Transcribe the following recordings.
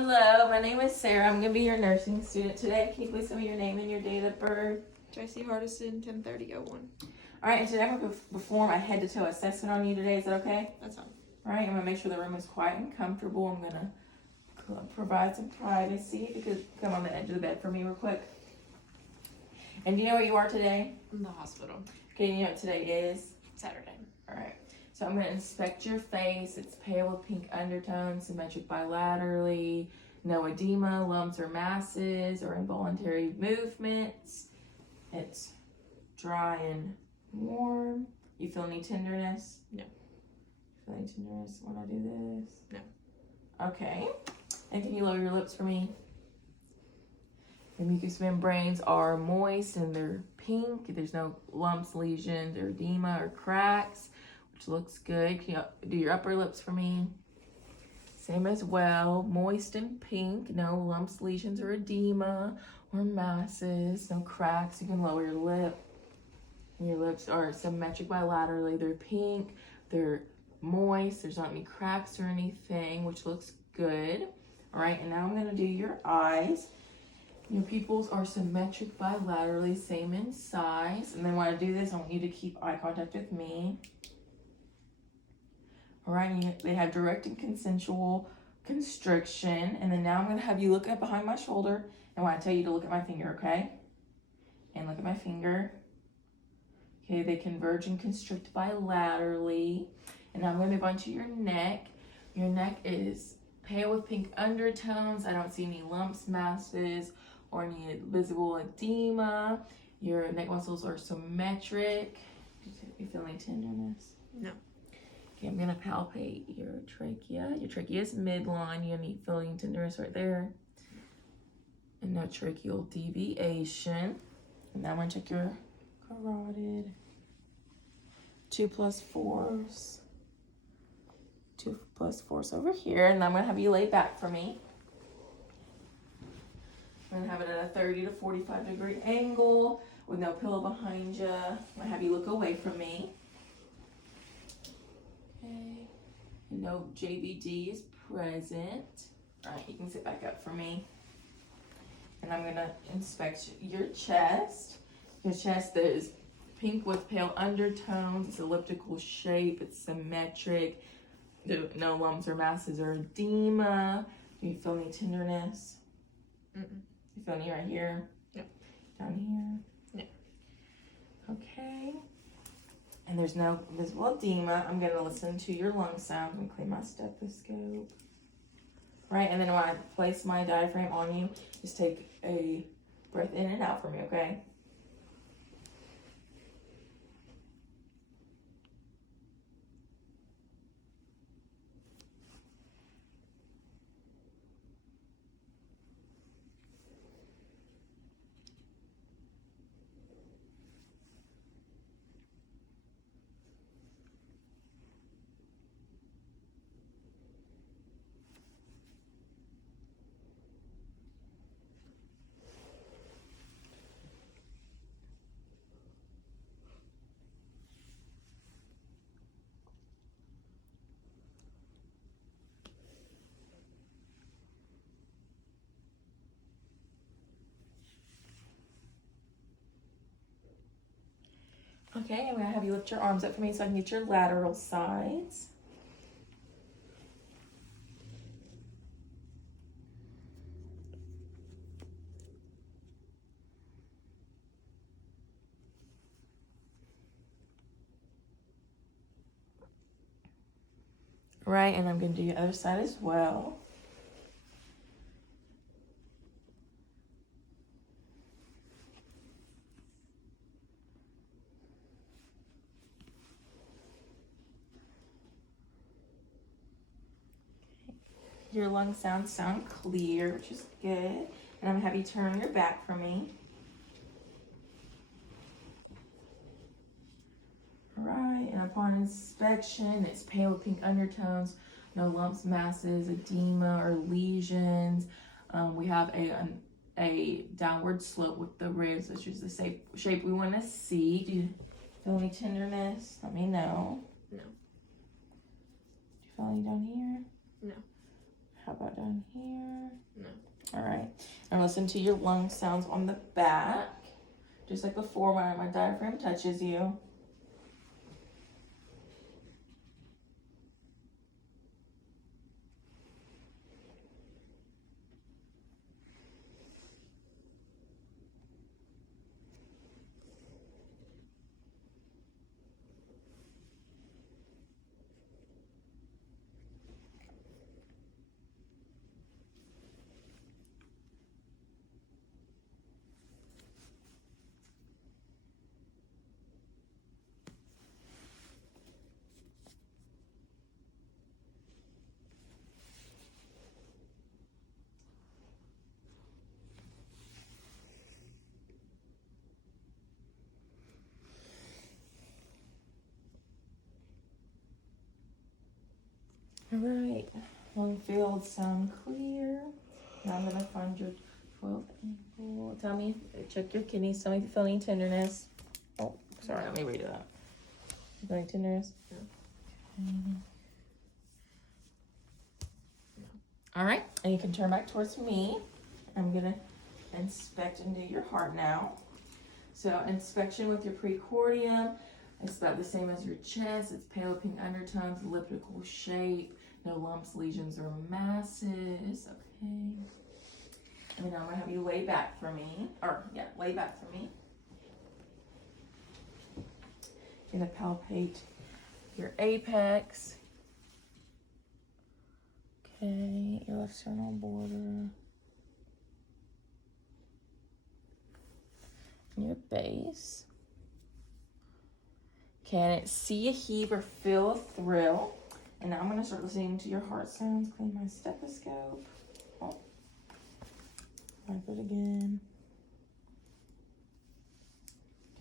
Hello, my name is Sarah. I'm going to be your nursing student today. Can you please tell me your name and your date of birth? J.C. Hardison, 1030-01. All right, and today I'm going to perform a head-to-toe assessment on you today. Is that okay? That's fine. All right, I'm going to make sure the room is quiet and comfortable. I'm going to provide some privacy. If you could come on the edge of the bed for me real quick. And do you know where you are today? In the hospital. Okay, you know what today is? Saturday. All right. So I'm going to inspect your face. It's pale with pink undertones, symmetric bilaterally, no edema, lumps or masses, or involuntary movements. It's dry and warm. You feel any tenderness? No. Feel any tenderness when I do this? No. Okay. And can you lower your lips for me? The mucous membranes are moist and they're pink. There's no lumps, lesions, or edema or cracks, which looks good. Can you do your upper lips for me? Same as well. Moist and pink. No lumps, lesions, or edema or masses. No cracks. You can lower your lip. Your lips are symmetric bilaterally. They're pink. They're moist. There's not any cracks or anything, which looks good. All right, and now I'm going to do your eyes. Your pupils are symmetric bilaterally, same in size. And then when I do this, I want you to keep eye contact with me. All right, they have direct and consensual constriction. And then now I'm going to have you look up behind my shoulder. And when I tell you to look at my finger, okay? And look at my finger. Okay, they converge and constrict bilaterally. And now I'm going to move on to your neck. Your neck is pale with pink undertones. I don't see any lumps, masses, or any visible edema. Your neck muscles are symmetric. Do you feel any tenderness? No. Okay, I'm gonna palpate your trachea. Your trachea is midline. You need feeling tenderness right there. And no tracheal deviation. And now I'm gonna check your carotid. 2+4s. 2+4s over here. And I'm gonna have you lay back for me. I'm gonna have it at a 30 to 45 degree angle with no pillow behind you. I'm gonna have you look away from me. Okay. And no JVD is present. All right, you can sit back up for me. And I'm gonna inspect your chest. Your chest is pink with pale undertones. It's elliptical shape. It's symmetric. No lumps or masses or edema. Do you feel any tenderness? Mm-mm. You feel any right here? No. Down here? No. Okay. And there's no visible edema. I'm going to listen to your lung sound and clean my stethoscope. Right, and then when I place my diaphragm on you, just take a breath in and out for me, okay? Okay, I'm going to have you lift your arms up for me so I can get your lateral sides. Right, and I'm going to do your other side as well. Your lung sound clear, which is good. And I'm going to have you turn on your back for me. Alright, and upon inspection, it's pale with pink undertones, no lumps, masses, edema, or lesions. We have a downward slope with the ribs, which is the shape we want to see. Do you feel any tenderness? Let me know. No. Do you feel any down here? No. How about down here? All right. And listen to your lung sounds on the back. Just like before when my diaphragm touches you. All right, lung fields sound clear. Now I'm gonna find your 12th ankle. Tell me, check your kidneys. Tell me if you feel any tenderness. Oh, sorry, let me read it out. You feel any tenderness? No. Okay. All right, and you can turn back towards me. I'm gonna inspect into your heart now. So inspection with your precordium. It's about the same as your chest. It's pale pink undertones, elliptical shape, no lumps, lesions, or masses. Okay. And then I'm gonna have you lay back for me. Lay back for me. Gonna palpate your apex. Okay, your left sternal border. And your base. Can it see a heave or feel a thrill? And now I'm going to start listening to your heart sounds. Clean my stethoscope. Oh. Wipe it again.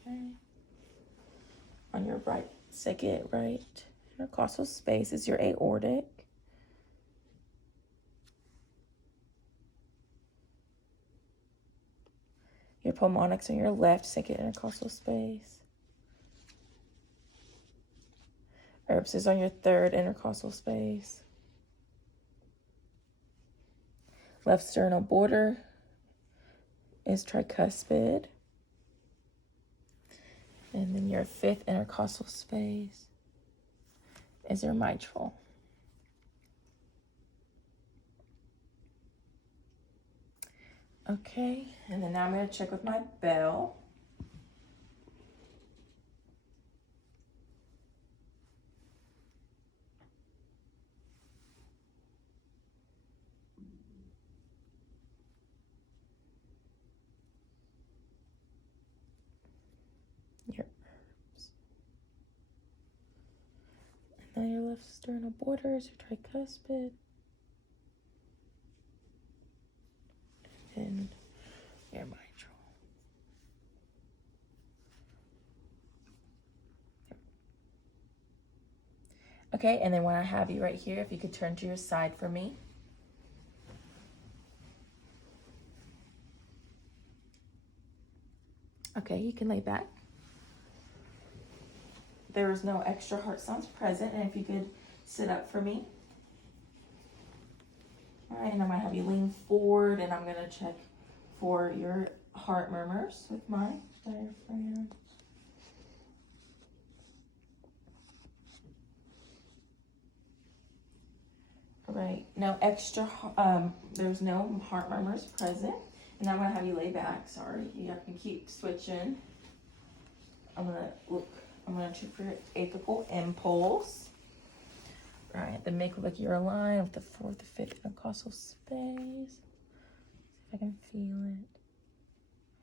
Okay. On your second right intercostal space is your aortic. Your pulmonics on your left second intercostal space. Herbs is on your third intercostal space. Left sternal border is tricuspid. And then your fifth intercostal space is your mitral. Okay, and then now I'm going to check with my bell. Your herbs. And then your left sternal border is your tricuspid. And your mitral. Okay, and then when I have you right here, if you could turn to your side for me. Okay, you can lay back. There is no extra heart sounds present, and if you could sit up for me. All right, and I'm gonna have you lean forward, and I'm gonna check for your heart murmurs with my diaphragm. All right, no extra, there's no heart murmurs present. And I'm gonna have you lay back, sorry. You have to keep switching. I'm gonna check for your apical impulse. All right, the midclavicular line with the fourth to fifth intercostal space. See if I can feel it.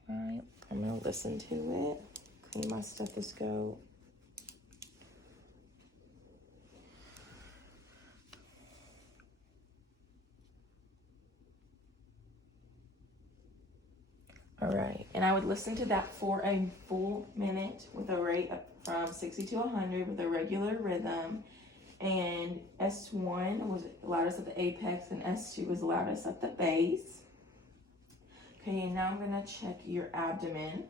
All right, I'm gonna listen to it. Clean my stethoscope. All right, and I would listen to that for a full minute with a rate of from 60 to 100 with a regular rhythm. And S1 was loudest at the apex and S2 was loudest at the base. Okay, and now I'm gonna check your abdomen.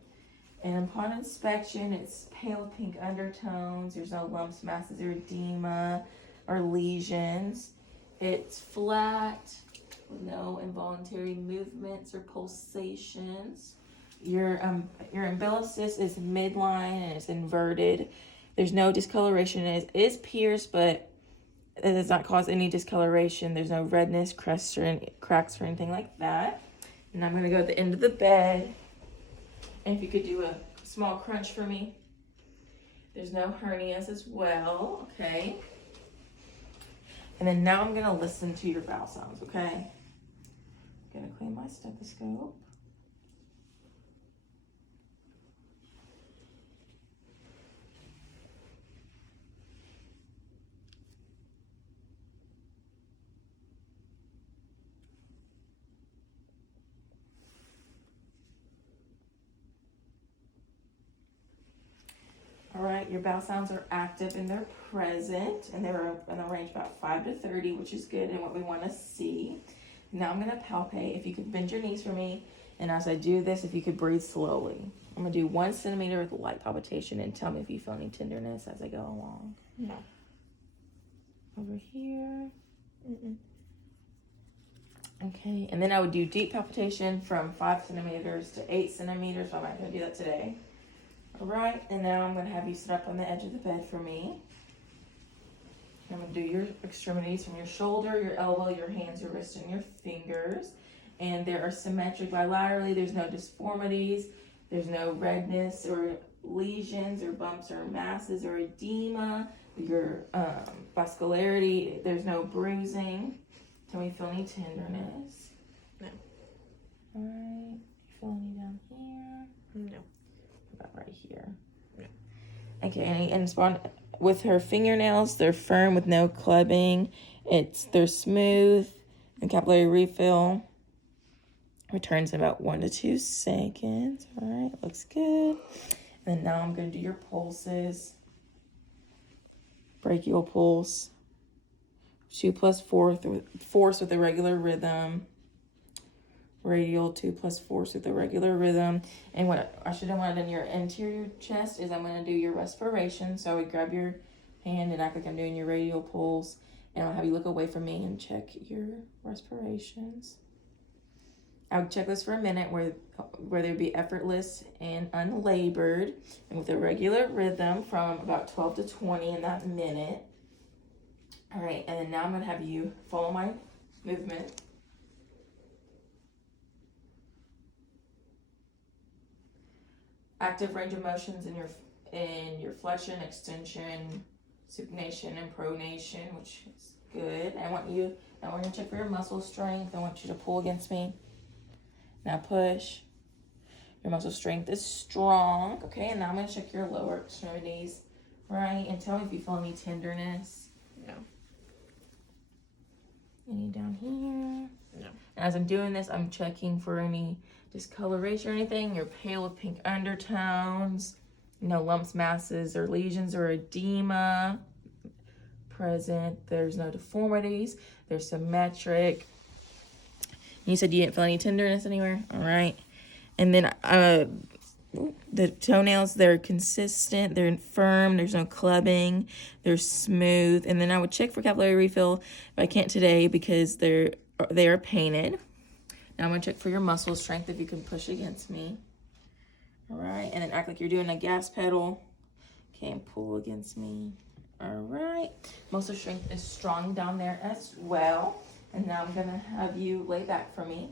And upon inspection, it's pale pink undertones. There's no lumps, masses, or edema, or lesions. It's flat. with no involuntary movements or pulsations. Your umbilicus is midline and it's inverted. There's no discoloration. It is pierced, but it does not cause any discoloration. There's no redness, cracks, or anything like that. And I'm going to go at the end of the bed. And if you could do a small crunch for me. There's no hernias as well, okay? And then now I'm going to listen to your bowel sounds, okay? I'm going to clean my stethoscope. All right, your bowel sounds are active and they're present, and they're in the range about 5 to 30, which is good and what we want to see. Now I'm going to palpate. If you could bend your knees for me, and as I do this, if you could breathe slowly. I'm going to do 1 centimeter with light palpitation, and tell me if you feel any tenderness as I go along. No. Over here. Mm-mm. Okay, and then I would do deep palpitation from 5 centimeters to 8 centimeters, so I'm not going to do that today. All right, and now I'm going to have you sit up on the edge of the bed for me. I'm going to do your extremities from your shoulder, your elbow, your hands, your wrist, and your fingers. And they are symmetric bilaterally. There's no deformities. There's no redness or lesions or bumps or masses or edema. Your vascularity, there's no bruising. Can we feel any tenderness? No. All right. You feel any down here? No. About right here. Yeah. Okay, and spawn with her fingernails, they're firm with no clubbing. They're smooth, and capillary refill returns in about 1 to 2 seconds. All right, looks good. And now I'm going to do your pulses. Brachial pulse, 2 plus 4 force with a regular rhythm. Radial 2 plus force with a regular rhythm. And what I should have wanted in your interior chest is I'm going to do your respiration. So I would grab your hand and act like I'm doing your radial pulse, and I'll have you look away from me and check your respirations. I would check this for a minute where they'd be effortless and unlabored, and with a regular rhythm from about 12 to 20 in that minute. All right, and then now I'm going to have you follow my movement. Active range of motions in your flexion, extension, supination, and pronation, which is good. Now we're going to check for your muscle strength. I want you to pull against me. Now push. Your muscle strength is strong. Okay, and now I'm going to check your lower extremities. Right, and tell me if you feel any tenderness. No. Any down here? No. And as I'm doing this, I'm checking for any discoloration or anything. You're pale with pink undertones. No lumps, masses, or lesions or edema present. There's no deformities. They're symmetric. You said you didn't feel any tenderness anywhere? All right. And then the toenails, they're consistent. They're firm. There's no clubbing. They're smooth. And then I would check for capillary refill, but I can't today because they are painted. Now I'm going to check for your muscle strength if you can push against me. All right. And then act like you're doing a gas pedal. Okay, and pull against me. All right. Muscle strength is strong down there as well. And now I'm going to have you lay back for me.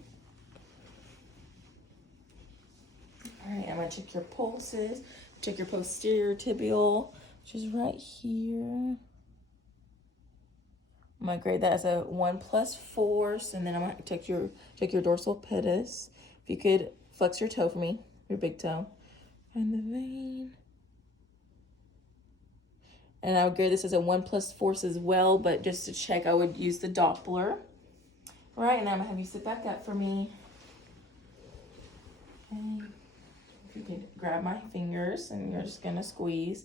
All right, I'm going to check your pulses. Check your posterior tibial, which is right here. I'm going to grade that as a 1 plus force. And then I'm going to check your dorsal pedis. If you could flex your toe for me, your big toe. Find the vein. And I would grade this as a 1 plus force as well, but just to check, I would use the Doppler. All right, and I'm going to have you sit back up for me. Okay. If you could grab my fingers, and you're just going to squeeze.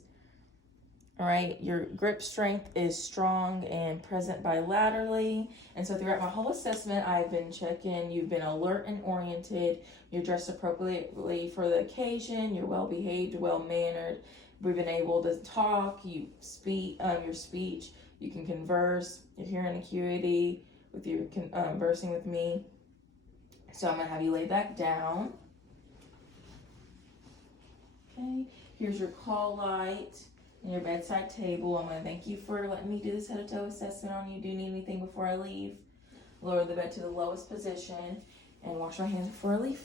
All right, your grip strength is strong and present bilaterally. And so throughout my whole assessment, I've been checking. You've been alert and oriented. You're dressed appropriately for the occasion. You're well-behaved, well-mannered. We've been able to talk. You speak, your speech. You can converse. Your hearing acuity. with your conversing with me. So I'm going to have you lay back down. Okay, here's your call light and your bedside table. I'm going to thank you for letting me do this head to toe assessment on you. Do you need anything before I leave? Lower the bed to the lowest position and wash my hands before I leave.